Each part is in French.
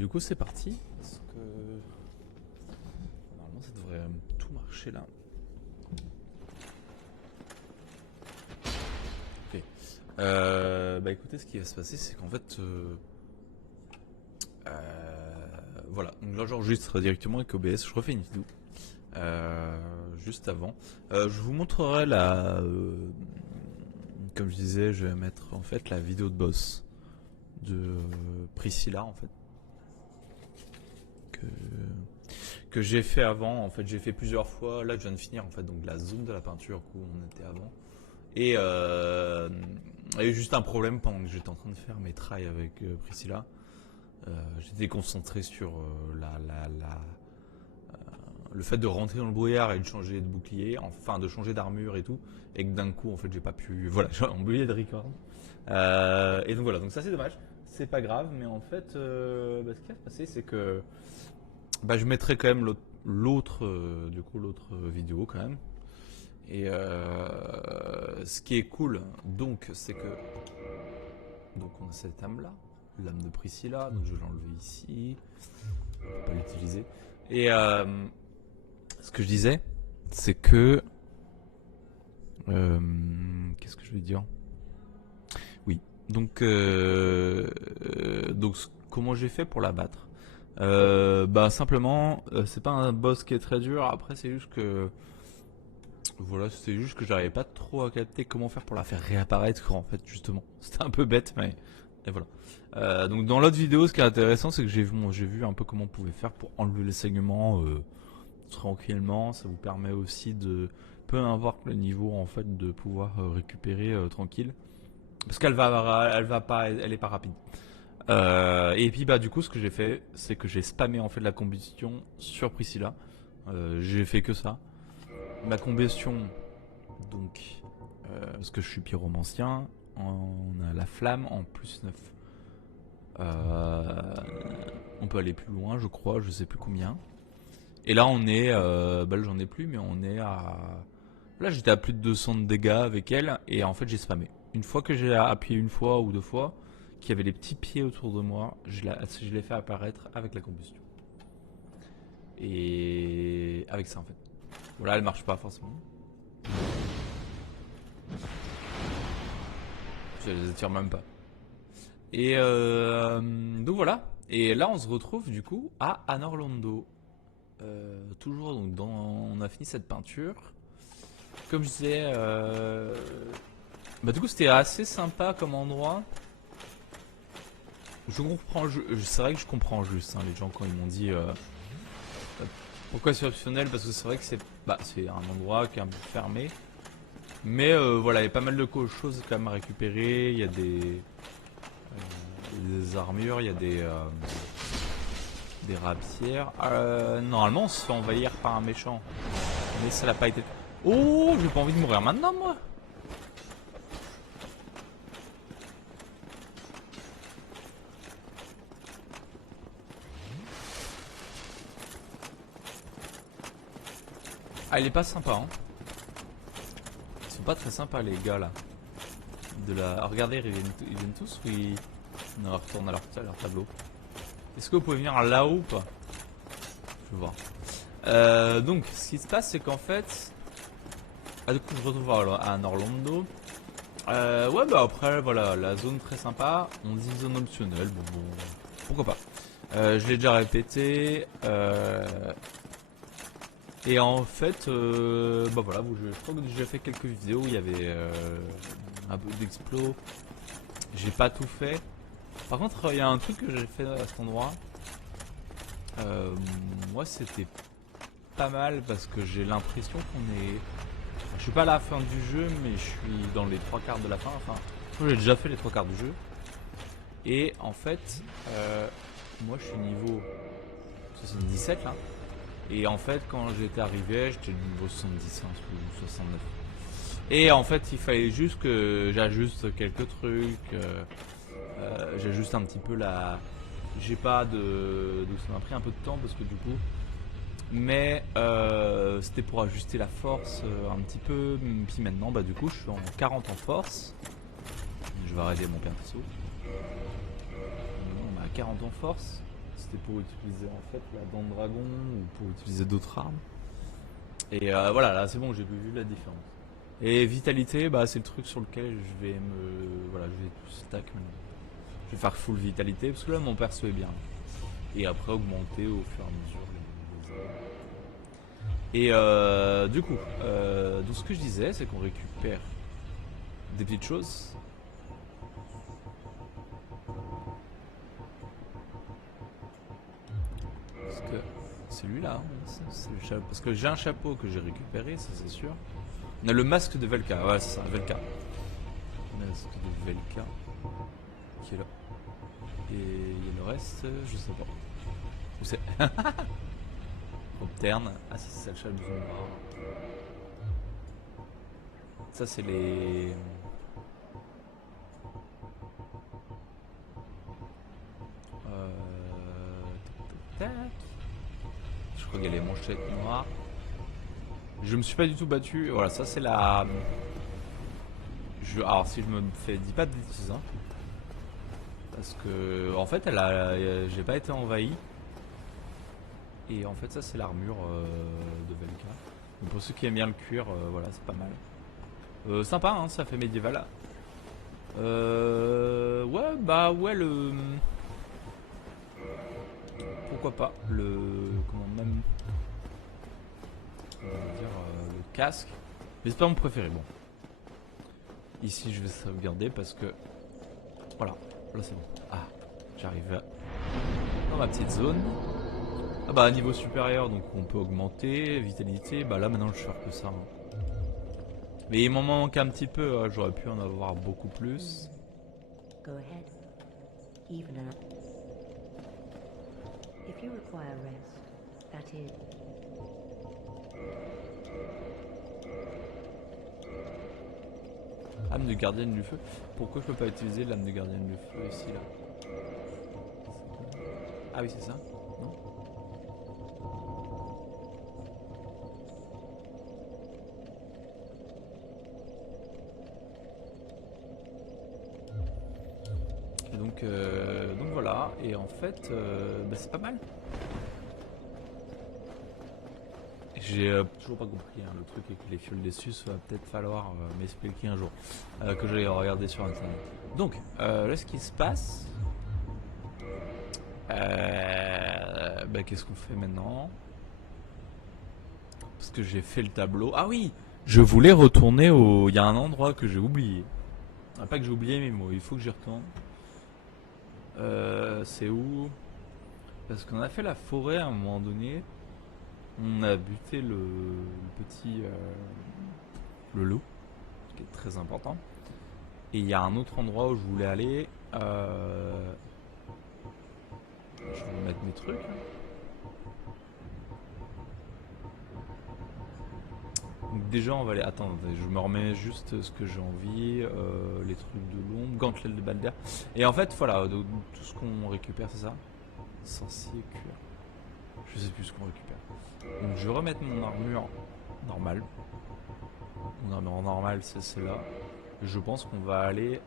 Du coup c'est parti, parce que normalement ça devrait tout marcher là. Ok. Bah écoutez, ce qui va se passer c'est qu'en fait voilà, donc là j'enregistre directement avec OBS, je refais une vidéo juste avant. Je vous montrerai la comme je disais, je vais mettre en fait la vidéo de boss de Priscilla en fait que j'ai fait avant. En fait j'ai fait plusieurs fois, là je viens de finir en fait donc la zone de la peinture où on était avant, et il y a eu juste un problème pendant que j'étais en train de faire mes trails avec Priscilla. J'étais concentré sur le fait de rentrer dans le brouillard et de changer de bouclier, enfin de changer d'armure et tout, et que d'un coup en fait j'ai pas pu, voilà, j'ai oublié de record. Et donc voilà, donc ça c'est dommage, c'est pas grave, mais en fait ce qui va se passer c'est que je mettrai quand même l'autre vidéo quand même. Et ce qui est cool donc c'est que donc on a cette âme là, l'âme de Priscilla, donc je vais l'enlever ici, je vais pas l'utiliser. Et ce que je disais, c'est que qu'est-ce que je vais dire? Oui, donc comment j'ai fait pour la battre? Simplement, c'est pas un boss qui est très dur. Après, c'est juste que voilà, c'est juste que j'arrivais pas trop à capter comment faire pour la faire réapparaître. En fait, justement, c'était un peu bête, mais et voilà. Donc dans l'autre vidéo, ce qui est intéressant, c'est que j'ai vu un peu comment on pouvait faire pour enlever les saignements tranquillement. Ça vous permet aussi de, peu importe le niveau en fait, de pouvoir récupérer tranquille, parce elle est pas rapide. Et puis du coup, ce que j'ai fait, c'est que j'ai spammé en fait la combustion sur Priscilla. J'ai fait que ça. Ma combustion, donc parce que je suis pyromancien, on a la flamme en +9. On peut aller plus loin, je crois, je sais plus combien. Et là on est, là j'en ai plus, mais on est à, là j'étais à plus de 200 de dégâts avec elle, et en fait j'ai spammé. Une fois que j'ai appuyé une fois ou deux fois, qu'il y avait les petits pieds autour de moi, je l'ai fait apparaître avec la combustion. Et avec ça en fait. Voilà, elle marche pas forcément. Je les attire même pas. Et donc voilà. Et là on se retrouve du coup à Anorlando. Toujours donc on a fini cette peinture. Comme je disais, du coup c'était assez sympa comme endroit. Je comprends, c'est vrai que je comprends juste les gens quand ils m'ont dit pourquoi c'est optionnel, parce que c'est vrai que c'est un endroit qui est un peu fermé. Mais voilà, il y a pas mal de choses quand même à récupérer. Il y a des armures, il y a des rapières. Normalement on se fait envahir par un méchant, mais ça l'a pas été. Oh, j'ai pas envie de mourir maintenant moi. Ah, il est pas sympa hein. Ils sont pas très sympas les gars là. Regardez, ils viennent tous ou ils retournent à leur tableau. Est-ce que vous pouvez venir là-haut ou pas? Je vais voir. Donc ce qui se passe c'est qu'en fait, du coup je retrouve à Orlando. Ouais après voilà, la zone très sympa. On dit zone optionnelle, bon pourquoi pas. Je l'ai déjà répété. Et en fait, voilà, je crois que j'ai fait quelques vidéos où il y avait un peu d'explos. J'ai pas tout fait. Par contre, il y a un truc que j'ai fait à cet endroit. Moi, c'était pas mal parce que j'ai l'impression qu'on est. Je suis pas à la fin du jeu, mais je suis dans les 3/4 de la fin. Enfin, j'ai déjà fait les 3/4 du jeu. Et en fait, moi, je suis niveau 77 là. Et en fait, quand j'étais arrivé, j'étais niveau 70 ou 69. Et en fait, il fallait juste que j'ajuste quelques trucs. J'ajuste un petit peu la. J'ai pas de. Donc ça m'a pris un peu de temps parce que du coup. Mais c'était pour ajuster la force un petit peu. Puis maintenant, du coup, je suis en 40 en force. Je vais arrêter mon perso. On a 40 en force. c'était pour utiliser en fait la dent de dragon ou pour utiliser d'autres armes. Et voilà, là c'est bon, j'ai vu la différence. Et vitalité, bah c'est le truc sur lequel je vais me, voilà, je vais tout stack maintenant. Je vais faire full vitalité parce que là mon perso est bien. Et après augmenter au fur et à mesure les armes. Et du coup, donc ce que je disais, c'est qu'on récupère des petites choses. Parce que celui-là, c'est le chapeau. Parce que j'ai un chapeau que j'ai récupéré, ça c'est sûr. On a le masque de Velka, ouais c'est ça, Velka. Masque de Velka qui est là. Et il y a le reste, je sais pas. Où c'est? Opterne. Ah si, c'est ça le chapeau noir. Ça c'est les... Tac, tac, tac. Je crois qu'il y a les manchettes noires. Je me suis pas du tout battu. Voilà, ça c'est la... Alors si je me fais... Dis pas de bêtises, hein. Parce que... En fait, j'ai pas été envahi. Et en fait, ça c'est l'armure de Velka. Donc pour ceux qui aiment bien le cuir, voilà, c'est pas mal. Sympa, hein, ça fait médiéval. Ouais, bah ouais, le... Pourquoi pas le... Comment même... On va dire le casque. Mais c'est pas mon préféré, bon. Ici, je vais sauvegarder parce que... Voilà, là c'est bon. Ah, j'arrive dans ma petite zone. Ah bah niveau supérieur, donc on peut augmenter, vitalité, bah là maintenant je fais que ça. Hein. Mais il m'en manque un petit peu, j'aurais pu en avoir beaucoup plus. Go ahead. Even up. If you require rest, that is. Âme de gardienne du feu. Pourquoi je peux pas utiliser l'âme de gardienne du feu ici là? Ah oui c'est ça? Non? Et donc voilà, et en fait bah, c'est pas mal. J'ai toujours pas compris hein, le truc avec les fioles des sus, va peut-être falloir m'expliquer un jour que j'allais regarder sur internet. Donc là ce qui se passe, bah, qu'est-ce qu'on fait maintenant? Parce que j'ai fait le tableau. Ah oui, je voulais retourner au... Il y a un endroit que j'ai oublié. Ah, pas que j'ai oublié mais bon, il faut que j'y retourne. C'est où? Parce qu'on a fait la forêt à un moment donné. On a buté le petit le loup, ce qui est très important. Et il y a un autre endroit où je voulais aller. Je vais mettre mes trucs. Donc déjà on va aller. Attends, je me remets juste ce que j'ai envie. Les trucs de l'ombre, gantelette de Balder. Et en fait voilà, tout ce qu'on récupère c'est ça. Sorcier cuir. Je sais plus ce qu'on récupère. Donc je vais remettre mon armure normale. Mon armure normale c'est celle-là. Je pense qu'on va aller...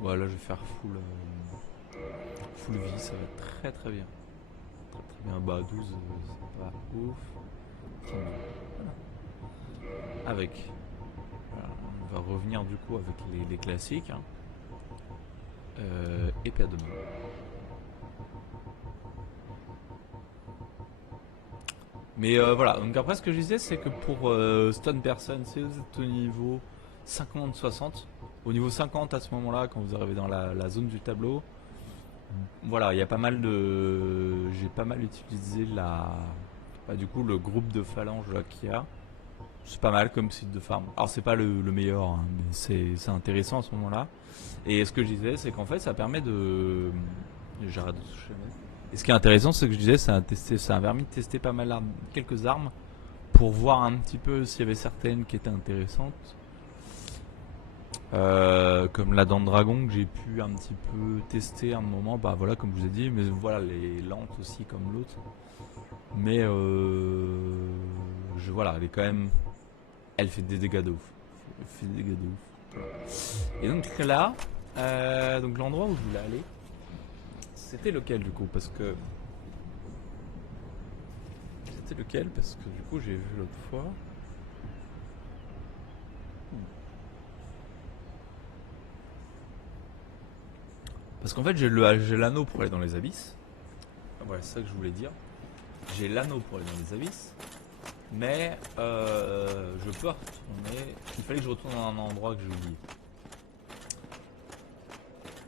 Voilà, je vais faire full vie, ça va être très très bien. Très très bien. Bah 12 c'est pas ouf. Voilà. Avec... Voilà, on va revenir du coup avec les classiques. Hein. Épée à deux mains. Mais voilà, donc après ce que je disais c'est que pour stun person, si vous êtes au niveau 50-60, au niveau 50 à ce moment là, quand vous arrivez dans la zone du tableau, voilà, il y a pas mal de... J'ai pas mal utilisé bah, du coup le groupe de phalanges là qu'il y a. C'est pas mal comme site de farm. Alors c'est pas le meilleur, hein, mais c'est intéressant à ce moment là. Et ce que je disais c'est qu'en fait ça permet de... J'arrête de toucher. Et ce qui est intéressant, c'est que je disais, ça a permis de tester pas mal quelques armes pour voir un petit peu s'il y avait certaines qui étaient intéressantes. Comme la dent de dragon que j'ai pu un petit peu tester à un moment, bah voilà, comme je vous ai dit, mais voilà, les lentes aussi comme l'autre. Mais voilà, elle est quand même. Elle fait des dégâts de ouf. Elle fait des dégâts de ouf. Et donc là, Donc l'endroit où je voulais aller, c'était lequel du coup? Parce que... C'était lequel? Parce que du coup j'ai vu l'autre fois. Parce qu'en fait j'ai l'anneau pour aller dans les abysses. Voilà, c'est ça que je voulais dire. J'ai l'anneau pour aller dans les abysses. Mais je peux retourner. Il fallait que je retourne dans un endroit que j'ai oublié.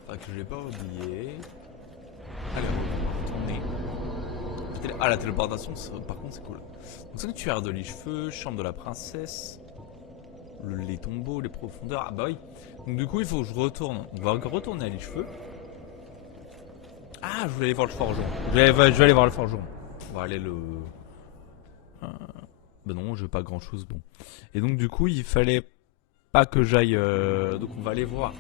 Enfin que je l'ai pas oublié. Allez, on va retourner. Ah, la téléportation, par contre c'est cool. Donc sanctuaire de l'Ichefeu, chambre de la princesse, les tombeaux, les profondeurs. Ah bah oui. Donc du coup il faut que je retourne. On va retourner à l'Ichefeu. Ah, je voulais aller voir le forgeron. Je vais aller voir le forgeron. On va aller le... Bah non, je veux pas grand chose, bon. Et donc du coup il fallait pas que j'aille... Donc on va aller voir.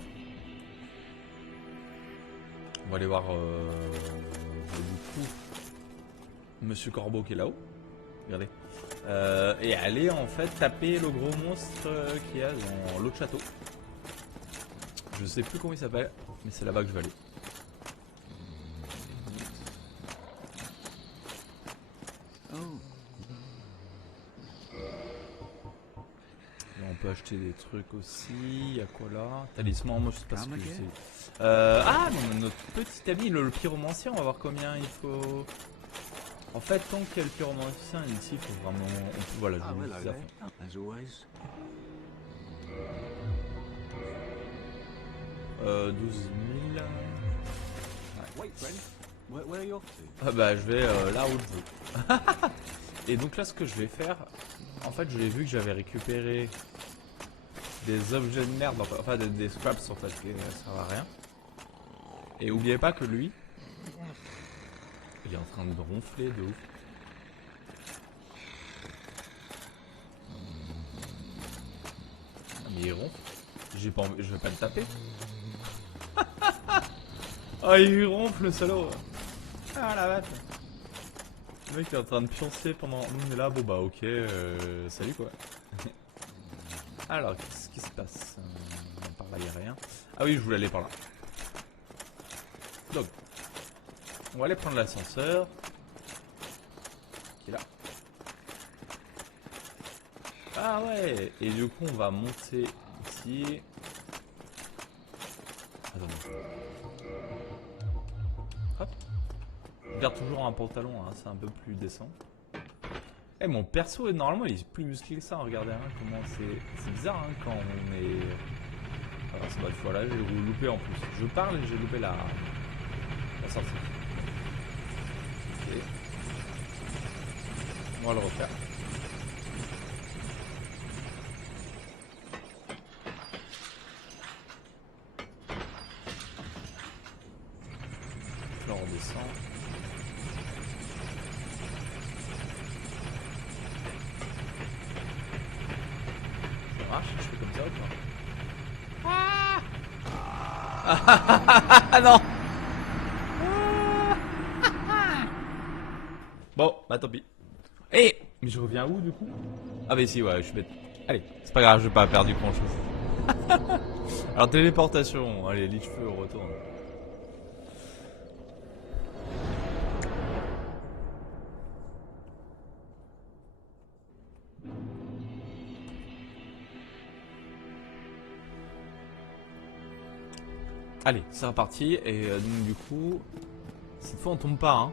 On va aller voir... du coup... Monsieur Corbeau qui est là-haut. Regardez. Et aller en fait taper le gros monstre qu'il y a dans l'autre château. Je sais plus comment il s'appelle, mais c'est là-bas que je vais aller. Là, on peut acheter des trucs aussi. Il y a quoi là? Talisman, moi je sais pas ce que c'est. Ah, non, notre petit ami, le pyromancien, on va voir combien il faut. En fait, tant qu'il y a le pyromancien ici, il faut vraiment. Voilà, je vous le dis à fond. 12 000. Ah bah je vais là où je veux. Et donc là ce que je vais faire, en fait j'ai vu que j'avais récupéré des objets de merde, enfin des scraps en fait qui ne servent à rien. Et oubliez pas que lui, il est en train de ronfler de ouf. Mais il ronfle. J'ai pas envie, je vais pas le taper. Oh il ronfle le salaud. Ah la vache. Le mec est en train de pioncer pendant... Nous on est là, bon bah ok, salut quoi. Alors qu'est-ce qui se passe? Par là y'a rien. Ah oui je voulais aller par là. Donc, on va aller prendre l'ascenseur. Qui est là. Ah ouais. Et du coup on va monter ici. Attends. Hop. Je garde toujours un pantalon, hein, c'est un peu plus décent. Eh mon perso normalement il est plus musclé que ça, hein, regardez hein, comment c'est bizarre hein, quand on est... Alors c'est bref, voilà, j'ai loupé en plus. Je parle et j'ai loupé la sortie. Ok. On va le refaire. Là on descend. Ça marche, je fais comme ça ou pas? Ah non. Bon, bah tant pis. Eh, mais je reviens où du coup? Ah bah si, ouais, je suis bête. Allez, c'est pas grave, je vais pas perdre grand chose. Alors téléportation, allez, l'Ichefeu retourne. Allez, c'est reparti et donc du coup, cette fois on tombe pas hein.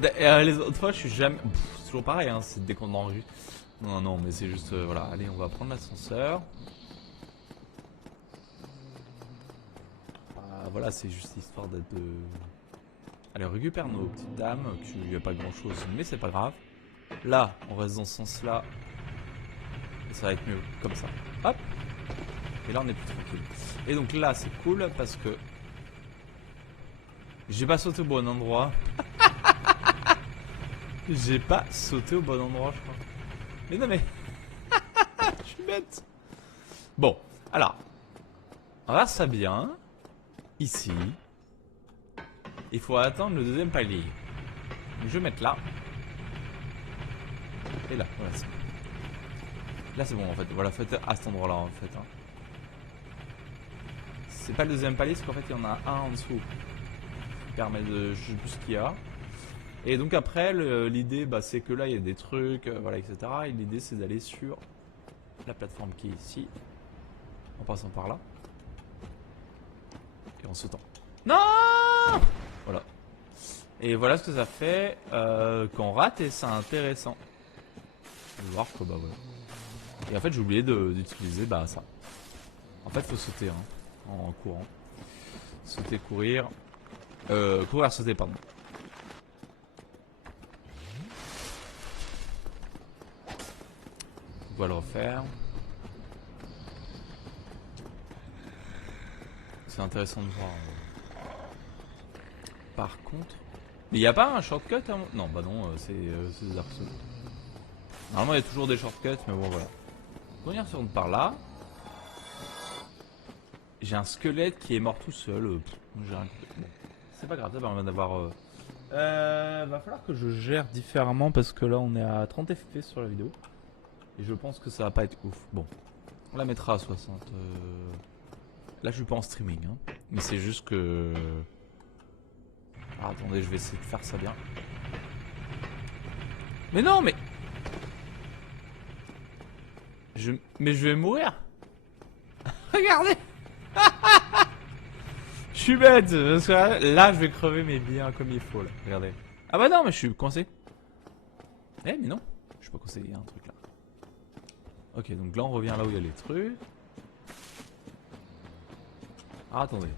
Les autres fois je suis jamais... C'est toujours pareil hein, c'est dès qu'on enregistre. Non non mais c'est juste, voilà, allez on va prendre l'ascenseur. Voilà c'est juste histoire d'être de... Allez on récupère nos petites dames, qu'il n'y a pas grand chose mais c'est pas grave. Là on reste dans ce sens là. Et ça va être mieux comme ça. Hop. Et là on est plus tranquille. Et donc là c'est cool parce que j'ai pas sauté au bon endroit. J'ai pas sauté au bon endroit je crois. Mais non mais je suis bête. Bon alors on regarde ça bien. Ici il faut attendre le deuxième palier. Je vais mettre là. Et là voilà c'est bon. Là c'est bon en fait. Voilà faites à cet endroit là en fait hein. C'est pas le deuxième palier, parce qu'en fait il y en a un en dessous. Qui permet de... Je sais plus ce qu'il y a. Et donc après, l'idée, bah, c'est que là il y a des trucs, voilà, etc. Et l'idée c'est d'aller sur la plateforme qui est ici. En passant par là. Et en sautant. Non! Voilà. Et voilà ce que ça fait quand on rate, et c'est intéressant. De voir que bah voilà. Et en fait j'ai oublié d'utiliser bah ça. En fait faut sauter hein, en courant. Sauter, courir. Courir, sauter, pardon. On va le refaire. C'est intéressant de voir. Par contre... Mais il n'y a pas un shortcut hein? Non, bah non, c'est des arceaux. Normalement il y a toujours des shortcuts, mais bon voilà. On y retourne par là. J'ai un squelette qui est mort tout seul. J'ai rien compris. Bon, c'est pas grave, ça permet d'avoir... va falloir que je gère différemment parce que là on est à 30 FPS sur la vidéo. Et je pense que ça va pas être ouf. Bon, on la mettra à 60. Là je suis pas en streaming, hein. Mais c'est juste que... Ah, attendez, je vais essayer de faire ça bien. Mais non, mais... Mais je vais mourir. Regardez. Je suis bête, parce que là je vais crever mais bien comme il faut là. Regardez. Ah bah non, mais je suis coincé. Eh mais non, je suis pas coincé, il y a un truc là. Ok, donc là on revient là où il y a les trucs. Ah attendez,